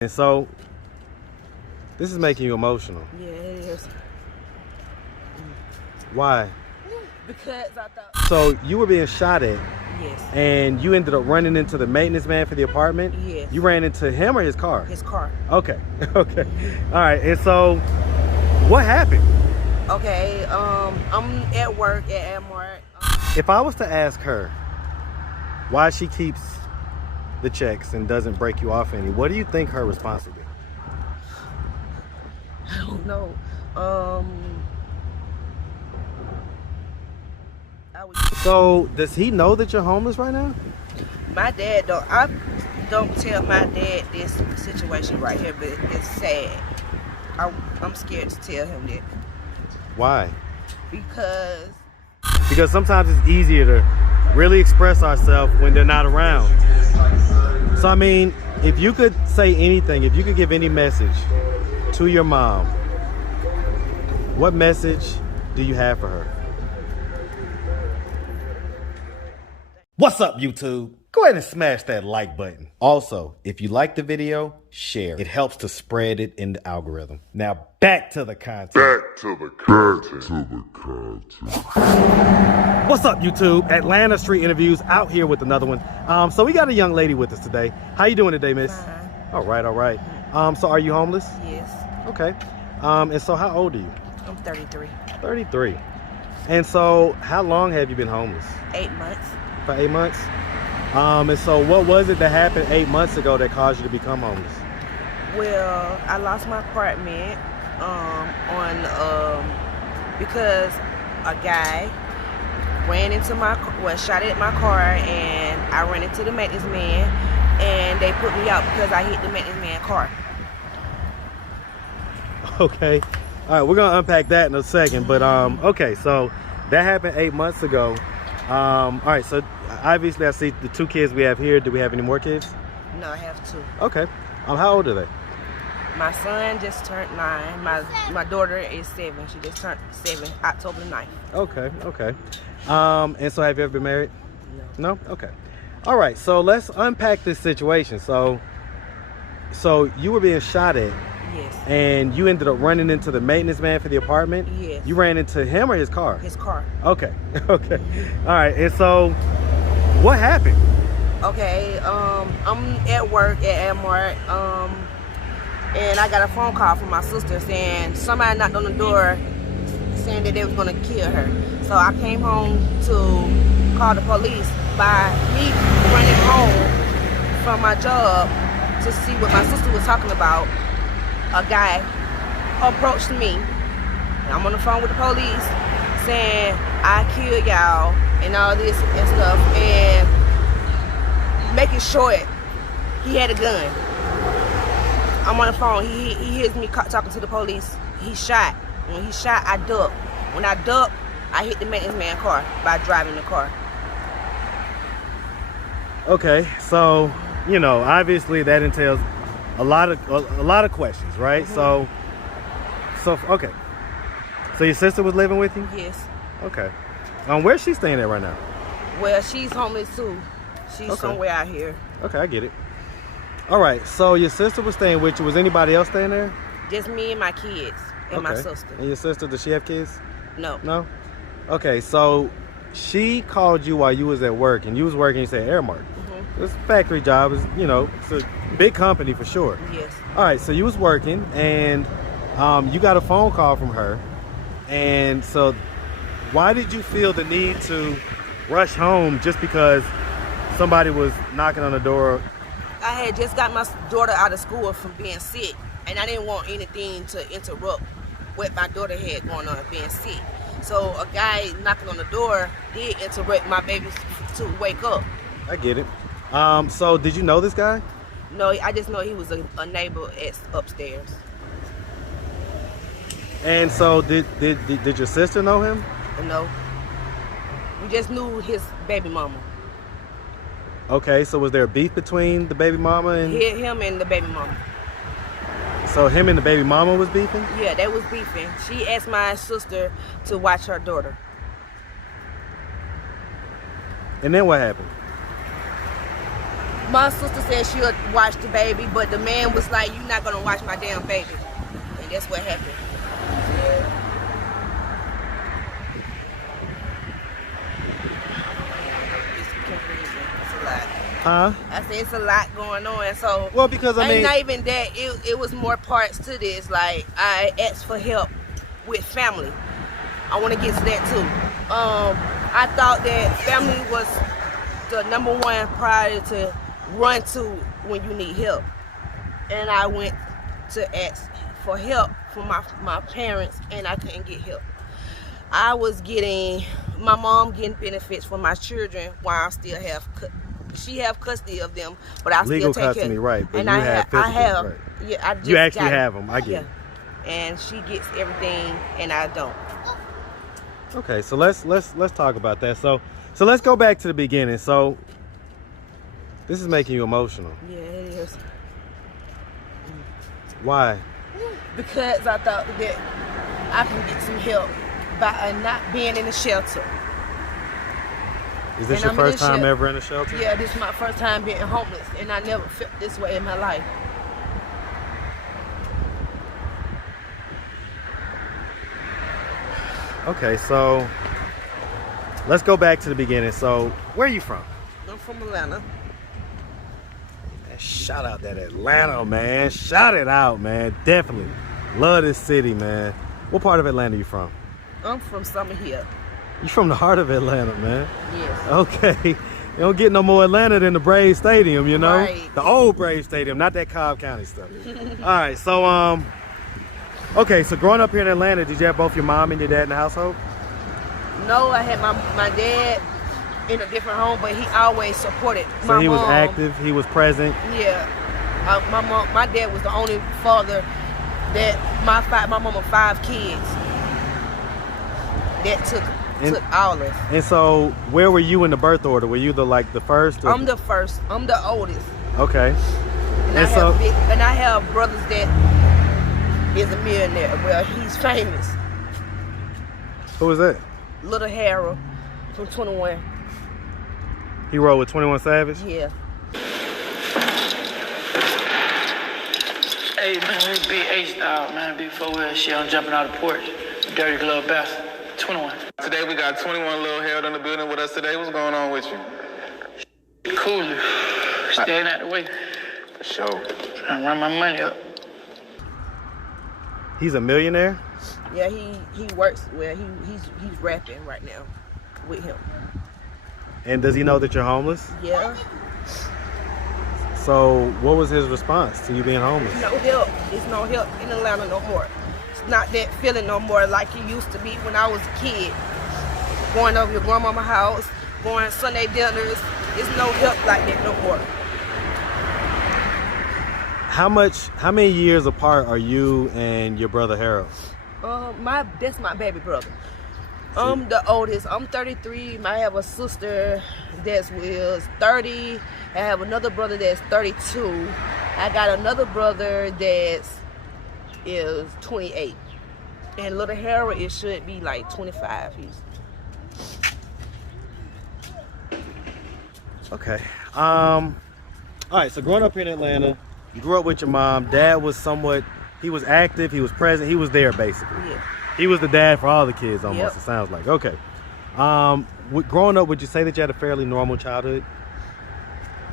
And so, this is making you emotional. Yeah, it is. Why? Because I thought. So, you were being shot at. Yes. And you ended up running into the maintenance man for the apartment? Yes. You ran into him or his car? His car. Okay. Okay. All right. And so, what happened? Okay. I'm at work at Walmart. If I was to ask her why she keeps the checks and doesn't break you off any, what do you think her response would be? I don't know. So, does he know that you're homeless right now? My dad don't. I don't tell my dad this situation right here, but it's sad. I'm scared to tell him that. Why? Because sometimes it's easier to really express ourselves when they're not around. So I mean, if you could say anything, if you could give any message to your mom, what message do you have for her? What's up, YouTube? Go ahead and smash that like button. Also, if you like the video, share. It helps to spread it in the algorithm. Now, back to the content. What's up, YouTube? Atlanta Street Interviews out here with another one. So we got a young lady with us today. How you doing today, miss? Fine. All right, all right. So are you homeless? Yes. Okay. And so how old are you? I'm 33. 33. And so how long have you been homeless? 8 months. For 8 months? And so what was it that happened 8 months ago that caused you to become homeless? Well, I lost my apartment because a guy ran into shot at my car, and I ran into the maintenance man, and they put me out because I hit the maintenance man car. Okay. All right, we're gonna unpack that in a second, but okay, so that happened 8 months ago. All right, so obviously I see the 2 kids we have here. Do we have any more kids? No, I have 2. Okay. How old are they? My son just turned 9. My daughter is 7. She just turned 7, October 9th. Okay, okay. And so have you ever been married? No. No? Okay. All right, so let's unpack this situation. So you were being shot at. Yes. And you ended up running into the maintenance man for the apartment? Yes. You ran into him or his car? His car. Okay. Okay. All right. And so what happened? Okay. I'm at work at Walmart. And I got a phone call from my sister saying somebody knocked on the door saying that they was gonna kill her. So I came home to call the police. By me running home from my job to see what my sister was talking about, a guy approached me, and I'm on the phone with the police saying I killed y'all and all this and stuff, and make it short, he had a gun. I'm on the phone, he hears me talking to the police. He shot. When he shot, I ducked. When I ducked, I hit the maintenance man car by driving the car. Okay, so you know, obviously that entails a lot of questions, right? Mm-hmm. So okay. So your sister was living with you? Yes. Okay. Where's she staying at right now? Well, she's homeless too. She's somewhere out here. Okay, I get it. All right. So your sister was staying with you. Was anybody else staying there? Just me and my kids and my sister. And your sister, does she have kids? No. No? Okay, so she called you while you was at work, and you was working, you said Airmark. Mm-hmm. It's a factory job, you know, it's a big company for sure. Yes. All right, so you was working, and you got a phone call from her, and so why did you feel the need to rush home just because somebody was knocking on the door? I had just got my daughter out of school from being sick, and I didn't want anything to interrupt what my daughter had going on being sick. So a guy knocking on the door did interrupt my baby to wake up. I get it. So did you know this guy? No, I just know he was a neighbor upstairs. And so did your sister know him? No. We just knew his baby mama. Okay, so was there a beef between the baby mama and... Him and the baby mama. So him and the baby mama was beefing? Yeah, they was beefing. She asked my sister to watch her daughter. And then what happened? My sister said she'll watch the baby, but the man was like, "You're not gonna watch my damn baby," and that's what happened. It's a lot. Huh? I said it's a lot going on, so Well, because I mean, not even that. It was more parts to this. Like I asked for help with family. I want to get to that too. I thought that family was the number one priority to run to when you need help, and I went to ask for help from my parents, and I couldn't get help. I was getting my mom getting benefits for my children while I still have she have custody of them, but I legal still take custody, care. right? But and you I have physical, have, right? yeah. I just You actually got have them. I get it. And she gets everything, and I don't. Okay, so let's talk about that. So let's go back to the beginning. So this is making you emotional. Yeah, it is. Why? Because I thought that I can get some help by not being in a shelter. Is this And your I'm in first this time shit. ever in a shelter? Yeah, this is my first time being homeless, and I never felt this way in my life. Okay, so let's go back to the beginning. So where are you from? I'm from Atlanta. Man, shout out that Atlanta, man. Shout it out, man. Definitely. Love this city, man. What part of Atlanta you from? I'm from Summer Hill. You from the heart of Atlanta, man. Yes. Okay. You don't get no more Atlanta than the Braves Stadium, you know? Right. The old Braves Stadium, not that Cobb County stuff. All right, so okay, so growing up here in Atlanta, did you have both your mom and your dad in the household? No, I had my dad in a different home, but he always supported my So he was mom. active, he was present. Yeah. My dad was the only father that my mama 5 kids that took all of us. And so where were you in the birth order? Were you the first? Or? I'm the first. I'm the oldest. Okay. And I have brothers that is a millionaire. Well, he's famous. Who was that? Little Harold from 21. He rode with 21 Savage? Yeah. Hey man, this big H-Dog, man, big 4-wheel shit. I'm jumping out the porch. Dirty glove bastard. 21. Today we got 21 Lil Harold in the building with us today. What's going on with you? Cool. Staying out the way. For sure. I run my money up. He's a millionaire? Yeah, he works. Well, he's rapping right now with him. And does he know that you're homeless? Yeah. So what was his response to you being homeless? No help. There's no help in Atlanta no more. It's not that feeling no more like it used to be when I was a kid. Going over your grandmama's house, going Sunday dinners. There's no help like that no more. How many years apart are you and your brother Harold? That's my baby brother. I'm the oldest. I'm 33. I have a sister that was 30. I have another brother that's 32. I got another brother that is 28. And little Harold, it should be like 25. Okay. All right, so growing up here in Atlanta, you grew up with your mom. Dad was he was active, he was present, he was there basically. Yeah. He was the dad for all the kids almost, Yep. It sounds like. Okay. Growing up, would you say that you had a fairly normal childhood?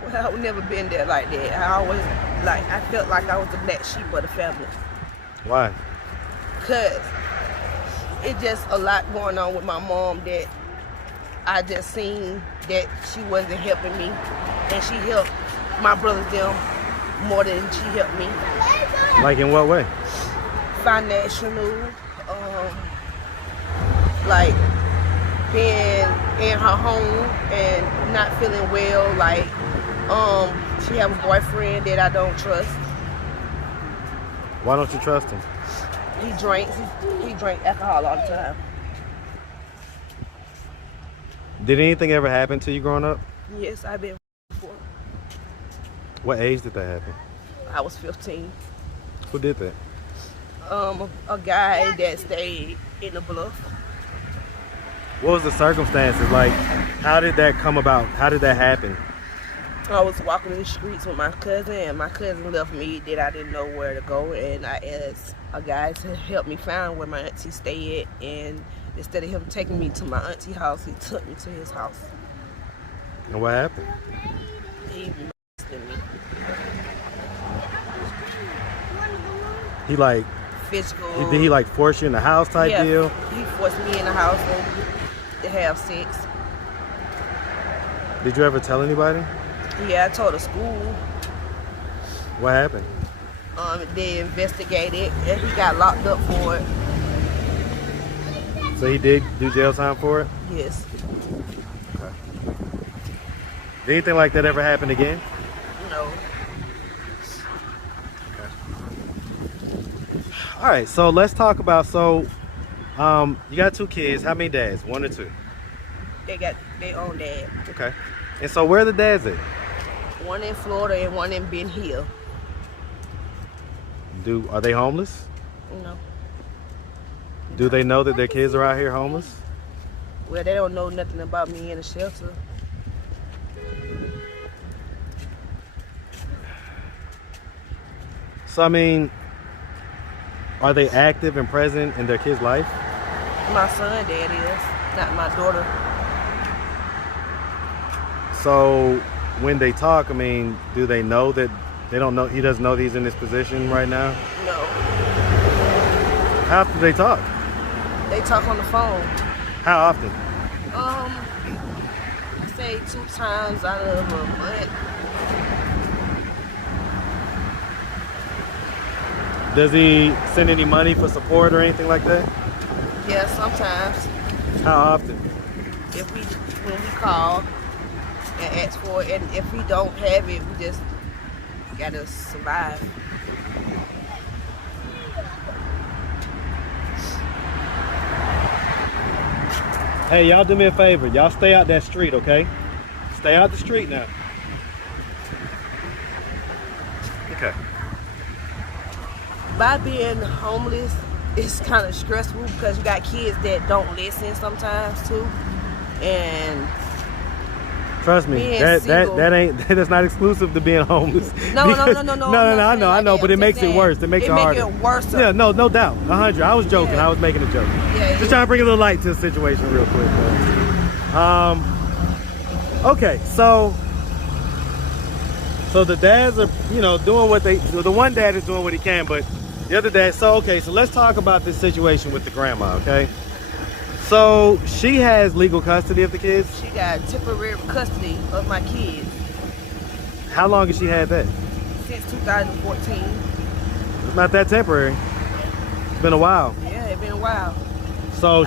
Well, I've never been there like that. I felt like I was the black sheep of the family. Why? Because it's just a lot going on with my mom that I just seen that she wasn't helping me. And she helped my brothers them more than she helped me. Like in what way? Financial, like being in her home and not feeling well. Like she have a boyfriend that I don't trust. Why don't you trust him? He drinks alcohol all the time. Did anything ever happen to you growing up? Yes, I've been before. What age did that happen? I was 15. Who did that? A guy that stayed in the Bluff. What was the circumstances? Like, how did that come about? How did that happen? I was walking in the streets with my cousin, and my cousin left me that I didn't know where to go, and I asked a guy to help me find where my auntie stayed, and instead of him taking me to my auntie house, he took me to his house. And what happened? He molested me. He like, Physical. did he like force you in the house type Yeah, deal? he forced me in the house to have sex. Did you ever tell anybody? Yeah, I told the school. What happened? They investigated, and he got locked up for it. So he did do jail time for it? Yes. Okay. Did anything like that ever happen again? No. All right, so let's talk about, you got 2 kids. How many dads? 1 or 2? They got their own dad. Okay. And so where are the dads at? One in Florida and one in Ben Hill. Are they homeless? No. Do they know that their kids are out here homeless? Well, they don't know nothing about me in the shelter. So I mean, are they active and present in their kids' life? My son dad is, not my daughter. So when they talk, I mean, do they know that they don't know, he doesn't know that he's in this position right now? No. How often do they talk? They talk on the phone. How often? I say 2 times out of a month. Does he send any money for support or anything like that? Yeah, sometimes. How often? When we call and ask for it, and if we don't have it, we just gotta survive. Hey, y'all do me a favor. Y'all stay out that street, okay? Stay out the street now. Okay. By being homeless, it's kind of stressful because you got kids that don't listen sometimes too, and Trust me, being that single- that's not exclusive to being homeless. No, Because- no, no, I know, but it makes it worse. It makes it harder. It worse. Yeah, no doubt. 100. I was joking. Yeah. I was making a joke. Yeah, Just trying to bring a little light to the situation real quick. Okay, so the dads are, doing what the one dad is doing what he can, but the other dad, so let's talk about this situation with the grandma, okay? So she has legal custody of the kids. She got temporary custody of my kids How long has she had that? since 2014. It's not that temporary. It's been a while. Yeah, it's been a while. So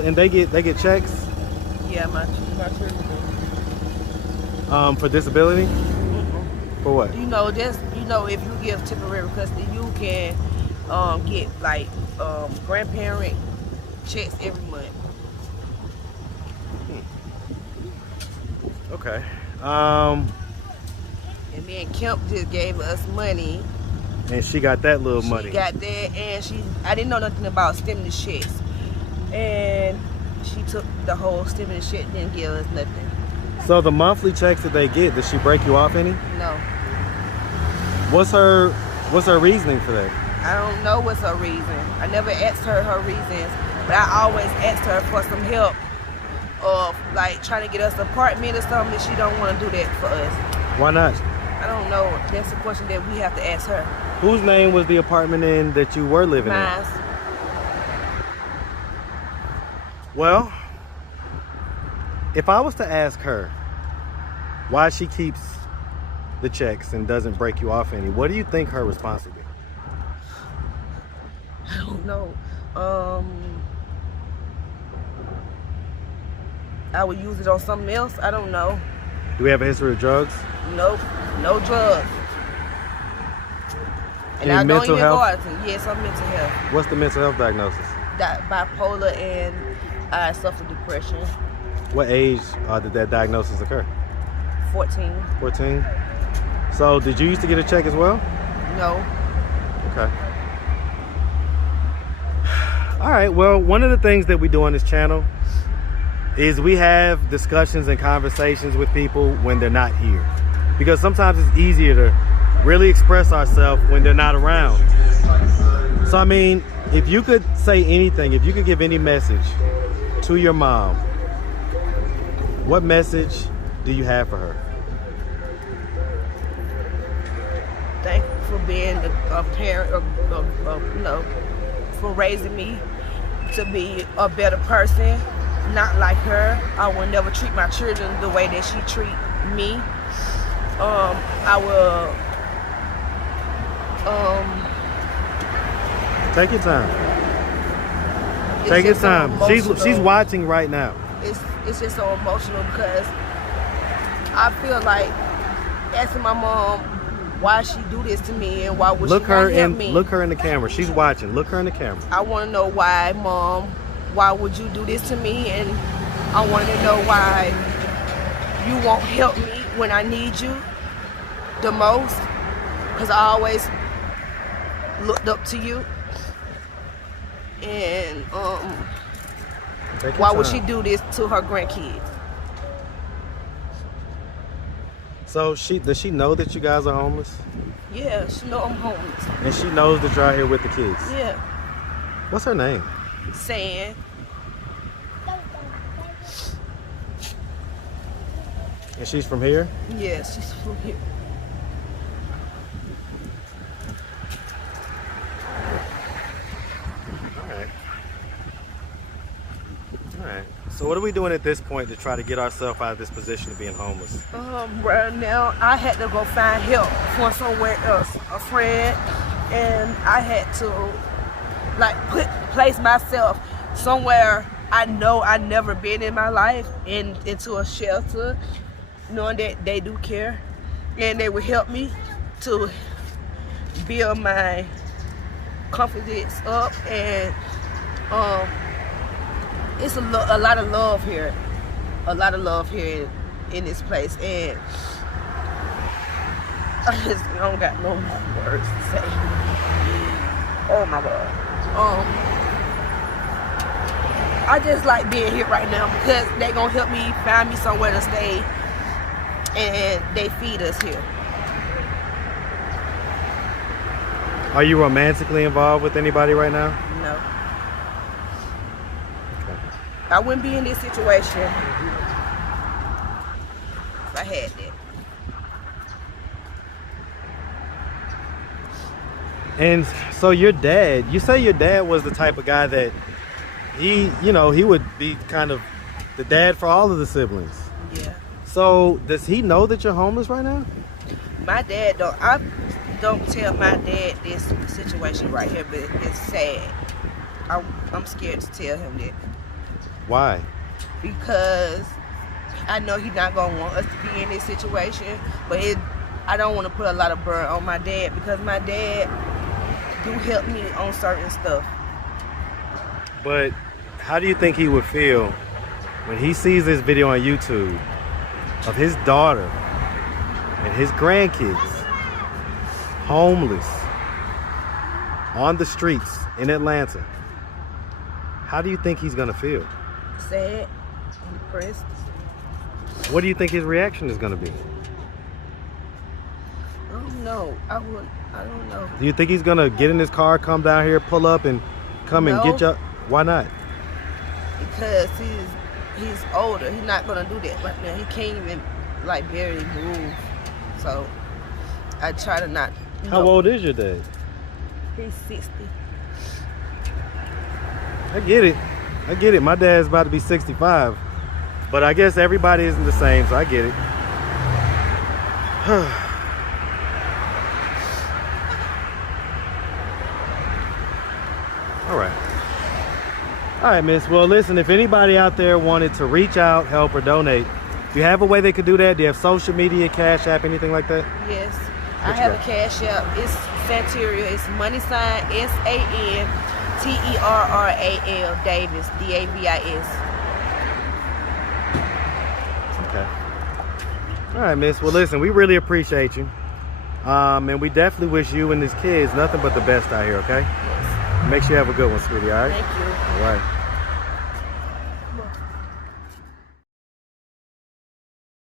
and they get checks Yeah, my children. for disability. For what? If you give temporary custody, you can get like grandparent checks every month. Okay. And then Kemp just gave us money. And she got that little She money. got that, and I didn't know nothing about stimulus checks, and she took the whole stimulus check, didn't give us nothing. So the monthly checks that they get, does she break you off any? No, What's her reasoning for that? I don't know what's her reason. I never asked her reasons, but I always asked her for some help, of like trying to get us an apartment or something. That she don't want to do that for us. Why not? I don't know. That's a question that we have to ask her. Whose name was the apartment in that you were living Mine. in? Well, if I was to ask her why she keeps the checks and doesn't break you off any, what do you think her response would be? I don't know. I would use it on something else. I don't know. Do we have a history of drugs? Nope, no drugs. And Any I don't mental even health? go out to. Yes, I'm mental health. What's the mental health diagnosis? Bipolar, and I suffer depression. What age did that diagnosis occur? 14. 14? So did you used to get a check as well? No. Okay. All right, well, one of the things that we do on this channel is we have discussions and conversations with people when they're not here. because sometimes it's easier to really express ourselves when they're not around. So I mean, if you could say anything, if you could give any message to your mom, what message do you have for her? Thank you for being a parent, you know, for raising me to be a better person, not like her. I will never treat my children the way that she treat me. I will. Take your time. Take your time. She's watching right now. It's just so emotional because I feel like asking my mom why she do this to me and why would she not help me. Look her in the camera. She's watching. Look her in the camera. I want to know why, Mom. Why would you do this to me? And I want to know why you won't help me when I need you the most. Because I always looked up to you. And why would she do this to her grandkids? So does she know that you guys are homeless? Yeah, she know I'm homeless. And she knows that you're out here with the kids? Yeah. What's her name? Saying. And she's from here? Yeah, she's from here. Alright. So what are we doing at this point to try to get ourselves out of this position of being homeless? Right now, I had to go find help from somewhere else, a friend, and I had to like place myself somewhere I know I never been in my life, into a shelter, knowing that they do care, and they would help me to build my confidence up, and it's a lot of love here, in this place, and I don't got no more words to say. Oh my God. I just like being here right now because they gonna help me find me somewhere to stay, and they feed us here. Are you romantically involved with anybody right now? No. I wouldn't be in this situation if I had that. And so your dad, you say your dad was the type of guy that he would be kind of the dad for all of the siblings. Yeah. So does he know that you're homeless right now? My dad don't. I don't tell my dad this situation right here, but it's sad. I'm scared to tell him that. Why? Because I know he's not gonna want us to be in this situation, but I don't want to put a lot of burden on my dad because my dad do help me on certain stuff. But how do you think he would feel when he sees this video on YouTube of his daughter and his grandkids homeless on the streets in Atlanta? How do you think he's gonna feel? Sad, depressed. What do you think his reaction is gonna be? I don't know. I don't know. Do you think he's gonna get in his car, come down here, pull up, and come and get you? Why not? Because he's older. He's not gonna do that right now. He can't even like barely move. So I try to not. How old is your dad? He's 60. I get it. My dad's about to be 65. But I guess everybody isn't the same, so I get it. All right, miss. Well, listen, if anybody out there wanted to reach out, help, or donate, do you have a way they could do that? Do you have social media, Cash App, anything like that? Yes. I have a Cash App. It's Santerral. It's $, SANTERRAL, Davis, DAVIS. Okay. All right, miss. Well, listen, we really appreciate you. And we definitely wish you and these kids nothing but the best out here, okay? Yes. Make sure you have a good one, sweetie, all right? Thank you. All right.